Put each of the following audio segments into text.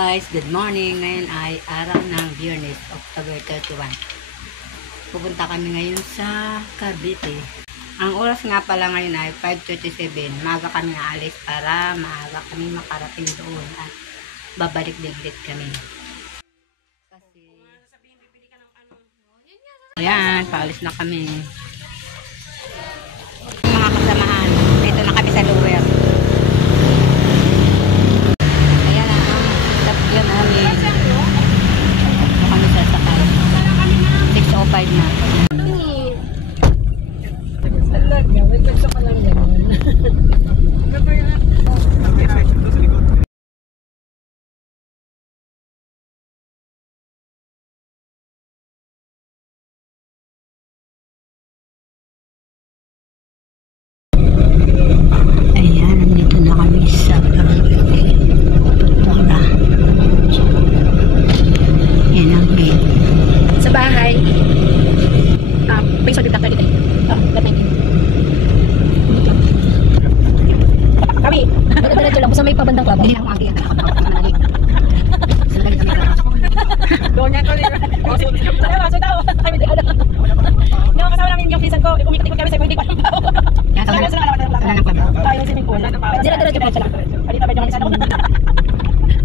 guys, good morning. Ngayon ay araw ng Biyernes, October 31. Pupunta kami ngayon sa Cavite. Ang oras nga pala ngayon ay 5:37. Maaga kami naalis para maaga kami makarating doon at babalik din ulit kami. Ayan, paalis na kami. Mga kasamahan, dito na kami sa lower. Yan namin. Ito kami sasakay. 6:05 na. Talaga, may kagsa ka lang yan. Ayan, nandito na kami sa sa bahay. Peso dito dito. Kami. Diretso lang sa may pabandang klabo. Hindi ako agi. Doon yan ko rin. Masuk daw. Kami di ada. No, kasama namin yung pinsan ko. Kumikot-ikot kami sa hindi ko alam daw. Yan sa lang. Tayo si Nicole. Diretso pa lang. Alita pa yung isa doon.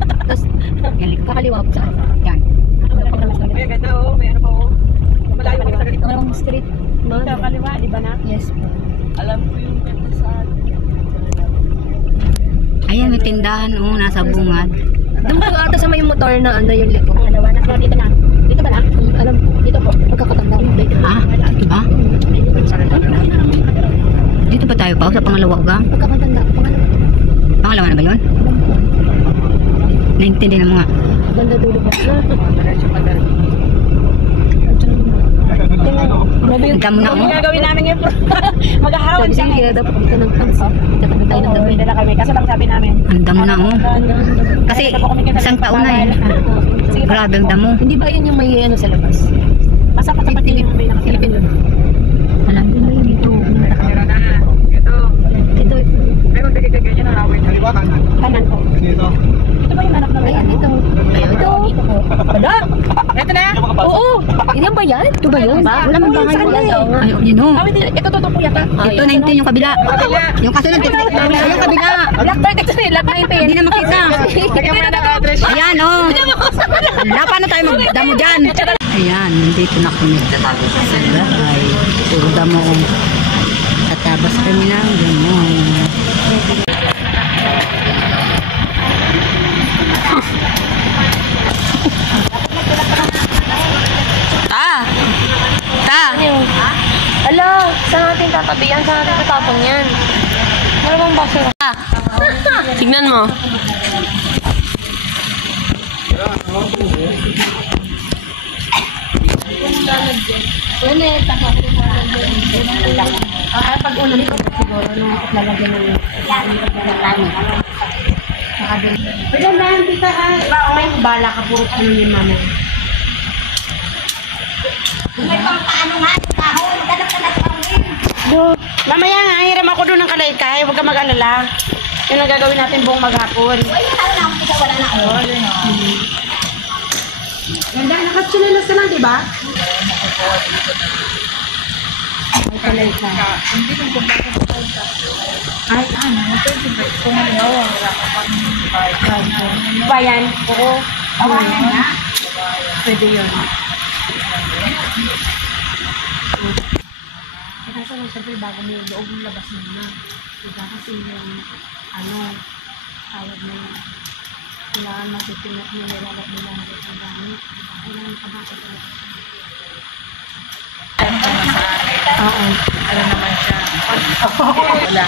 Tapos kakaliwa ko sa yan. May ganda oh, may ano pa oh. Malayo pa dito. Ang street. Sa kaliwa, di ba na? Yes po. Alam ko yung ganda sa ayan, may tindahan oh, nasa bungad. Doon po ata sa may motor na ano yung liko. Dalawa na. Dito na. Dito ba na? Alam, dito po. Pagkakatanda mo. Ah, dito ba? Dito ba tayo pa? Sa pangalawa ka? Pagkakatanda. Pangalawa na ba yun? Naintindihan mo nga. Ganda dulo ba? Diretso pa dali. Damo na ako. Gagawin namin yung mag-ahawag siya. Sige, dapat dito ng pansa. Dito tayo ng dami. Dala kami. Kaso lang sabi namin. Ang damo na ako. Kasi isang taon na eh. Grabe ang damo. Hindi ba yun yung may ano sa labas? Masapat yung may nakapilipin doon. Alam mo yun dito. Ito. May magdagdag ganyan na awin. Kanan ko. Dito. Ito ba yung anak na ayan, ito. Ito. Wala. Ito na. Oo. Hindi ba yan? Ito ba yun? Wala mang bangay mo yan. Ayaw, yun o. Ito totoo po yata. Ito 19 yung kabila. Yung kasunod, yung kabila. Black bird, ito na. Black 19. Hindi na makita. Ayan o. Wala, paano tayo magdamo dyan? Ayan, nandito na kami sa bahay. Puro damo o. Tatabas kami ng damo. Ala, saan natin tatabihan? Saan natin tatapon yan? Ano bang basura? Tignan mo. Pag ulo nito siguro nung lalagyan ng lami. Pero lang kita may bala ka puro ano ni mama. May pang paano nga kahon dadak-dadak Do, mamaya nga hiram ako doon ng kalaykay, huwag ka mag-alala. Yun ang gagawin natin buong maghapon. ay tao na ako wala na ako. Ganda, nakatsunilas ka lang, di ba? May kalaykay. Hindi kong kumbaga. Ay, ano? Kung ano, wala ka pang Bayan? Oo. Awanan nga. Pwede yun. Kasi lang siyempre bago mo yung loob yung labas mo na. Diba? Kasi yung ano, tawag mo kailangan masitinat mo nilalap nila natin ang gamit. Kailangan ka ba ito talaga? Oo. Ano naman siya? Wala.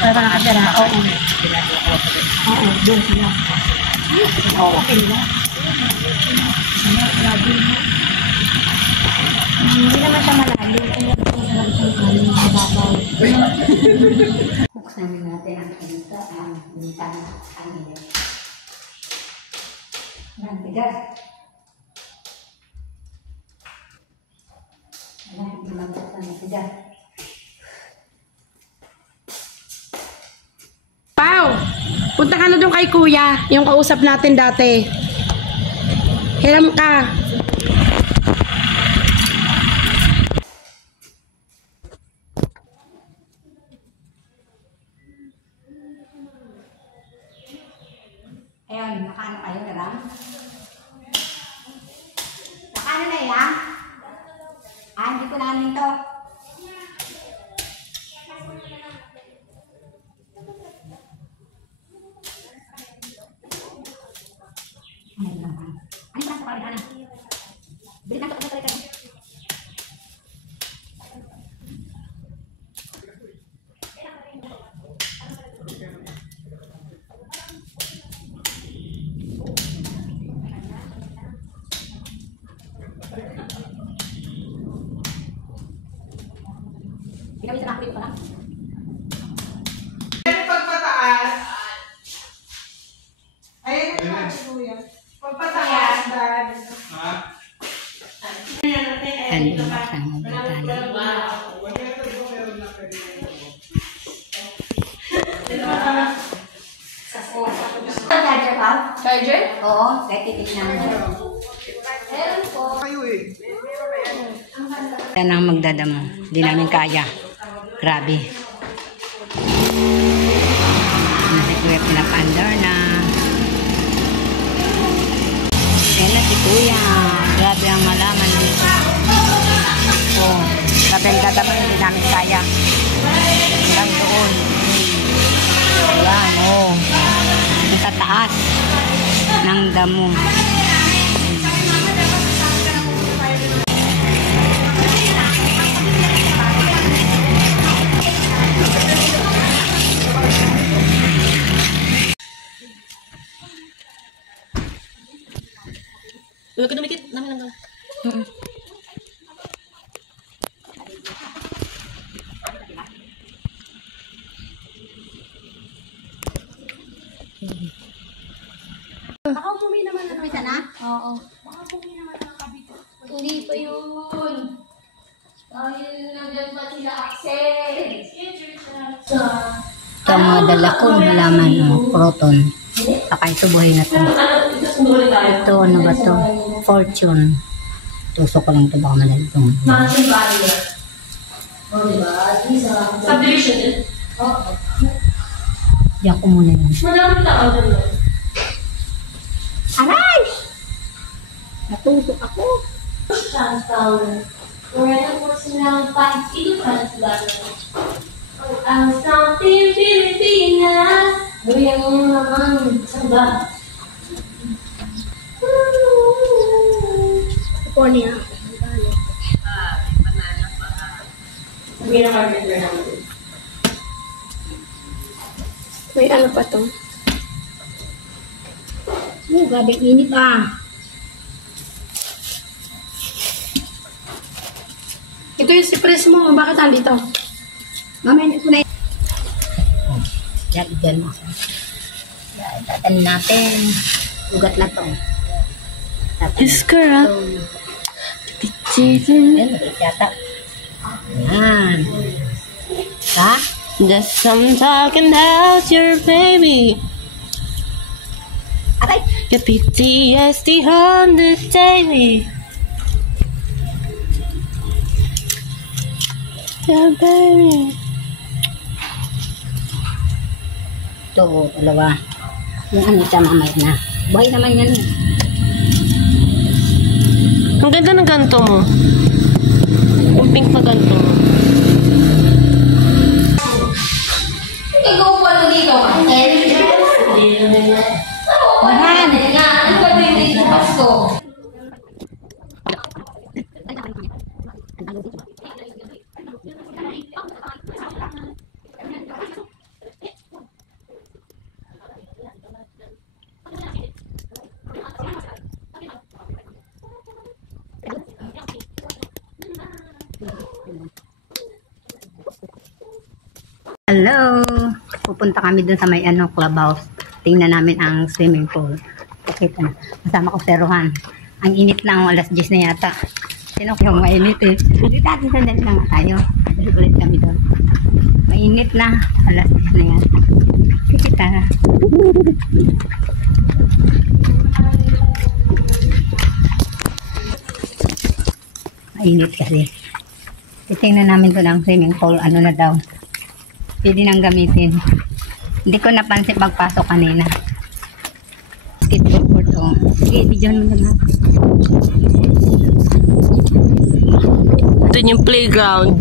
Para nakatira. Oo. Oo, doon sila. Oo, okay nila. Hindi naman siya malalim. Buksan natin ang pinto, ang bintana, ang inyo. Ang bigas. Wala, hindi magbuksan ang bigas. Pau! Punta ka na doon kay kuya, yung kausap natin dati. Hiram ka. Ayun, nakaano kayo na lang? Nakaano na ilang? Hindi ko namin to. Ano ba sa pagdana? Bili na ito ka. Ikaw isa nakapit pa lang? Pagpataas. Ayun na kuya. Pagpataas, dad. Ano ba sa Charger pa? Charger? Oo, kaya titignan mo. Kayo eh. Yan ang magdadamo. Hindi namin kaya. Grabe. Nag-equip na pandar na. Yan na si kuya. Grabe ang malaman dito. Oh, grabe ang dadamo. Hindi namin kaya. Hanggang doon. Ayan, oh. Sa taas ng damo. Huwag ka dumikit. Namin lang daw. Baka pumi naman ang kabit na? Oo. Baka pumi naman ang kabit. Hindi pa yun. Dahil nandiyan pa sila access. Ito ang mga dala ko. Laman mo. Proton. Saka ito buhay na to. Ito ano ba to? Fortune. Tusok ko lang ito. Baka madali ito. Mountain barrier. O, diba? Subdivision din. Oo. Diyan ko muna yun. Madami tao doon. Aray! Natusok ako. Transpower. Wala po silang ito transpower. Ang something Pilipinas. Gawin mo naman. Saba. California. May ano pa to? Grabe init ah. Ito yung sipres mo. Bakit andito? Mamaya ko na yun. Diyan mo. Tatanin natin. Ugat na to. Iskara. Ayan, mabait yata. Ayan. Ha? Just some talking about your baby. Aray! Your PTSD on the daily. Your baby. Ito, dalawa. Yung ano siya mamaya na. Buhay naman yan. Ang ganda ng ganto mo. Yung pink na ganto mo. Ikaw pala dito. Mahan! Ano ba yung dito Pasko? Hello! Pupunta kami dun sa may clubhouse. Tingnan namin ang swimming pool. Pakita na. Masama ko si Rohan. Ang init na, alas 10 na yata. Sino yung mainit eh. Hindi natin sandali lang tayo. Ulit kami doon. Mainit na, alas 10 na yata. Pakita na. Mainit kasi. Titingnan namin ito ng swimming pool. Ano na daw. Pwede nang gamitin. Hindi ko napansin pagpasok kanina. Skateboard to. Sige, bigyan mo na lang. Ito yung playground.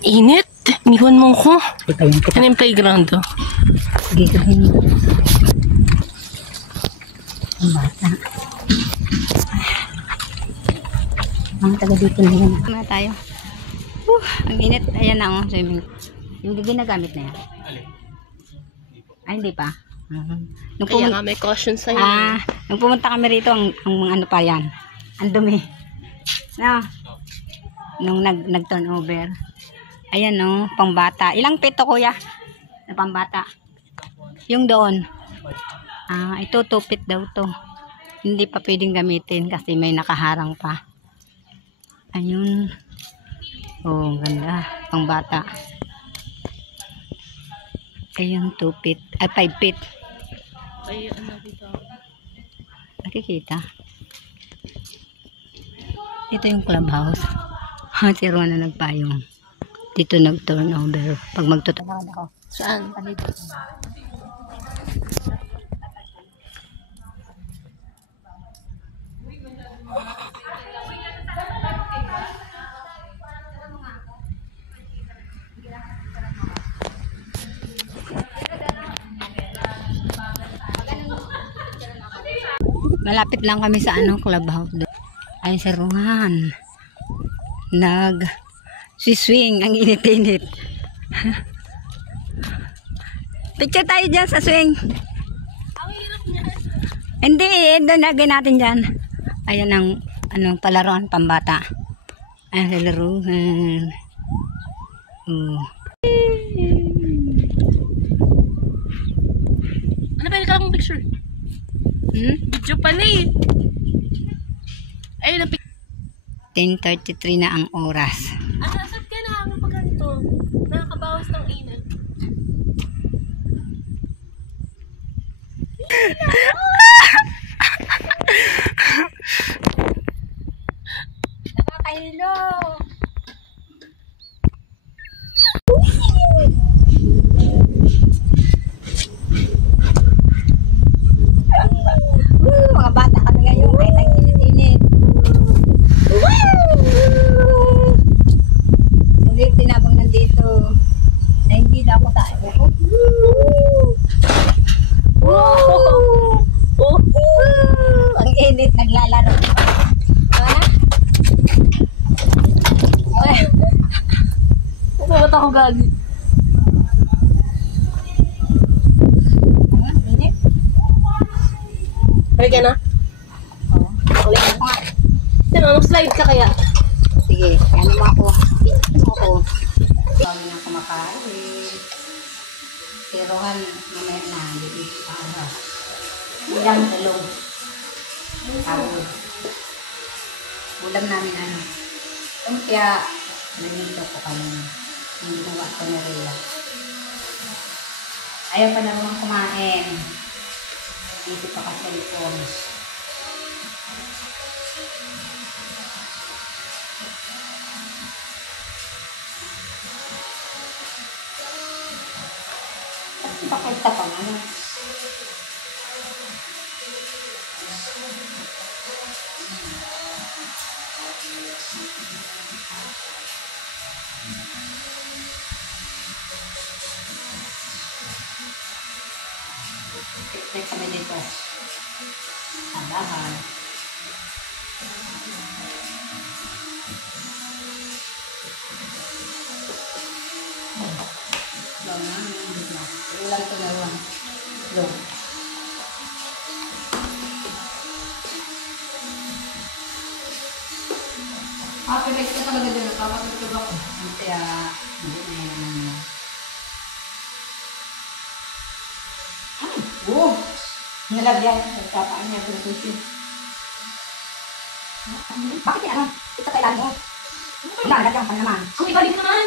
Init. Iniwan mo ko. Patayin ko. Ano yung playground to? Sige, sabihin mo. Ang bata. Mga taga dito na yan. Mga tayo. Ang init. Ayan na ang swimming. Hindi ginagamit na yan. Ay, hindi pa. Nung Kaya nga may caution sa'yo. nung pumunta kami rito, ang ano pa yan. Ang dumi. No? Nung nag-turnover. Ayan no, pangbata. Ilang pito kuya? Na pangbata. Yung doon. Ito 2 feet daw to. Hindi pa pwedeng gamitin kasi may nakaharang pa. Ayun. Oh, ganda. Pangbata. Ayun 2 feet. Ay 5 feet. Ay, ano dito? Nakikita. Ito yung clubhouse. Si Ron na nagpayong. Dito nag-turnover. Pag magtutunan ako. Saan? Malapit lang kami sa clubhouse doon. Ayun si Ron. Si-swing. Ang init-init. Picture tayo dyan sa swing. Hindi, doon lagay natin dyan. Ayan ang palaruan pambata. Ayan sa laruan. Ano ba yung kang picture? Video pala eh. Ayun ang picture. 10:33 na ang oras. Asap ka na ang pagkanto. Nakakabawas ng init. Nakakahilo. Mga bata kami ngayon kahit ang init-init. Ulit tinabang nandito. Na hindi na ako tayo. Ang init, naglalaro. Bakit ako gagi? Init? Pwede ka na? Sino, mag-slide ka kaya? Sige, yan mo ako. Ako. Kami na kumakain. Tirohan, mamaya na. Hindi para. Ulam, talong. Tawag. Ulam namin kaya nandito ko kami. Hindi ginawa ko na Rhea. Ayaw pa naman kumain. Dito pa ka cellphone. Pakita pa nga. Picnic kami dito. Sa bahay. Ulang ko na lang. Long. Pinag ko talaga din. Nakapatutog ako. Kaya, hindi na yan. Nalagyan. Nagkapaan niya. Bakit yan? Ito kailan mo? Nagagyan ka naman. Uy, balik naman.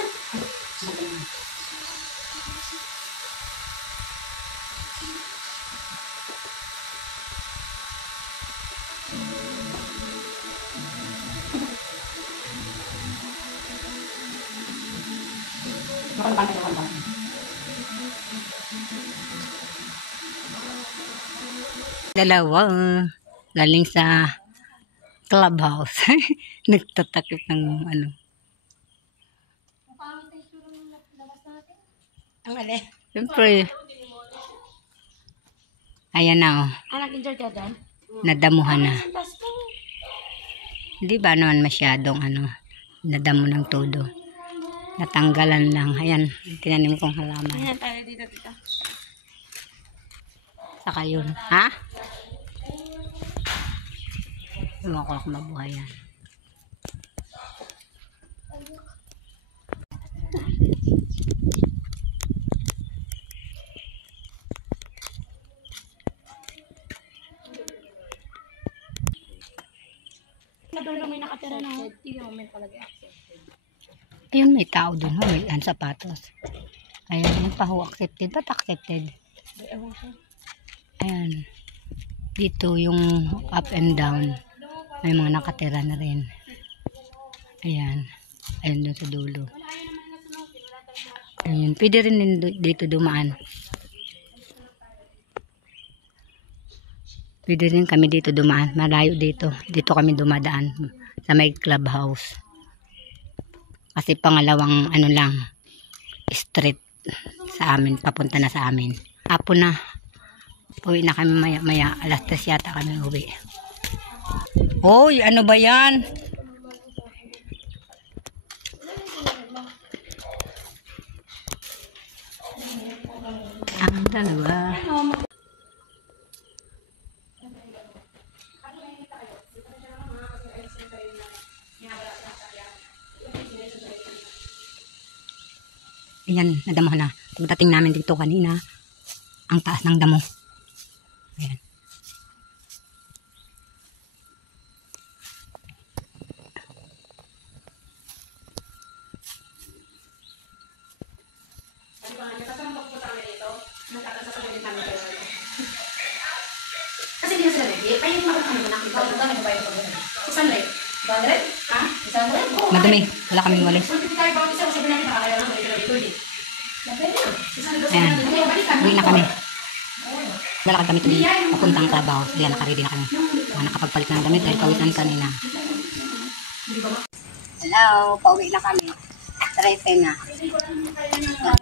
Dalawa, galing sa clubhouse. Nagtatakip ng ano. Ang ali. Siyempre. Ayan na, oh. Nag-enjoy ka dyan? Nadamuhan na. Hindi ba naman masyadong ano, nadamo ng todo. Natanggalan lang. Ayan, tinanim kong halaman. Ayan tayo dito, tita. Saka yun. Ha? Ewan ko kung mabuhay yan. Doon may nakatira na. Hindi mo may palagi accepted. Ayun, may tao dun. Oh, may sapatos. Ayan, yung paho accepted. Ba't accepted? Ewan ko. Ayan. Dito yung up and down. May mga nakatira na rin. Ayan. Ayun doon sa dulo. Ayun. Pwede rin dito dumaan. Pwede rin kami dito dumaan. Malayo dito. Dito kami dumadaan. Sa may clubhouse. Kasi pangalawang ano lang. Street sa amin. Papunta na sa amin. Apo na. Uwi na kami maya. Alas 3 yata kami uwi. Hoy, ano ba yan? Ang dalawa. Ayan, nadamo na. Pagdating namin dito kanina, ang taas ng damo. Ayan. Kasi hindi na sila ready. Ay, yung makakano na nakita. Ito na nagbabayad ko. Saan rin? 200? Ha? 100? Madumi. Wala kaming walis. Kung hindi tayo bawat isa, sabi natin nakakaya lang dito dito. Ayan. Uwi na kami. Lalakad kami tuloy. Papuntang trabaho. Ayan, nakaready na kami. Mga nakapagpalit ng damit dahil kawisan kanina. Hello, pauwi na kami. 13 na.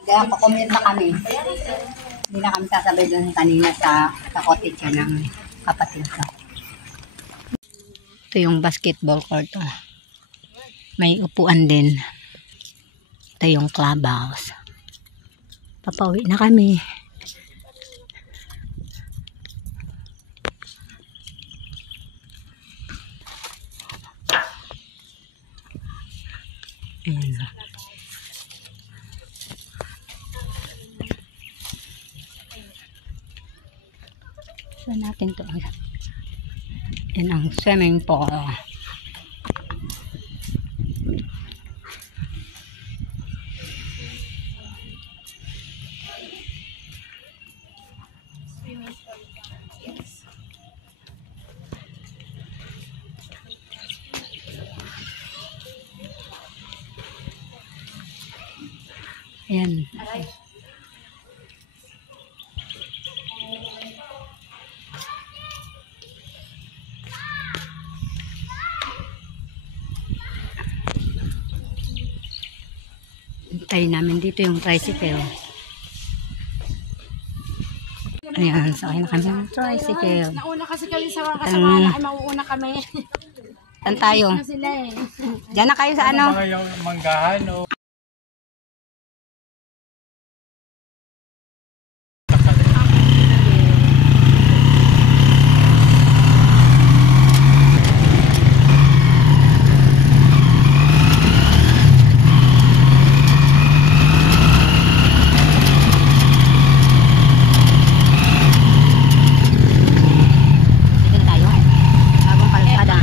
Kaya pakumit na kami. Hindi na kami sasabay doon kanina sa cottage ng kapatid ko. Ito yung basketball court. Oh. May upuan din. Ito yung clubhouse. Papauwi na kami. Ayan o. Saan natin ito? Yan ang swimming pool. Ayan. Hintayin namin dito yung tricycle. Ayan, sakay na kami ng tricycle. Nauna kasi kayo sa mga kasama na ay mauuna kami. Saan tayo? Na sila eh. Diyan na kayo sa ano? Mga yung manggahan o Dito na tayo. Bagong kalsada.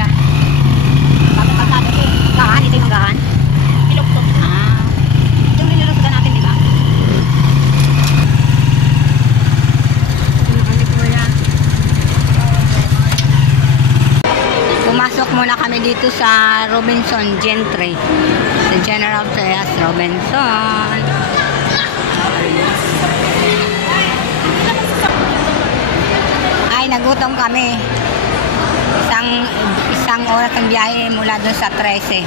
Pumasok muna kami dito sa Robinson Gentry. Sa General Trias Robinson. Ay, nagutom kami. Isang oras ang biyahe mula dun sa 13.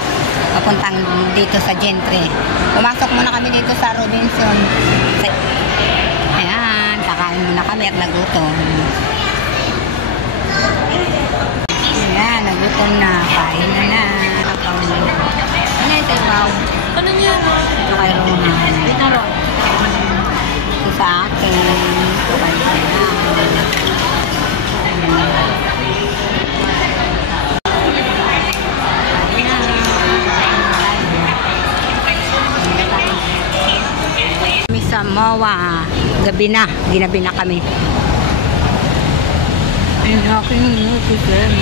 Papuntang dito sa Gentry. Pumasok muna kami dito sa Robinson. Ayan, kakain muna kami at nagutom. Ayan, nagutom na. Kain na na. Ano yung sabaw? Ano niya? Ito kay Rohan. Ito ro. Ito sa akin. Ito kay kami sa MOA. Gabi na. Ginabi na kami. Ang aking nutrition.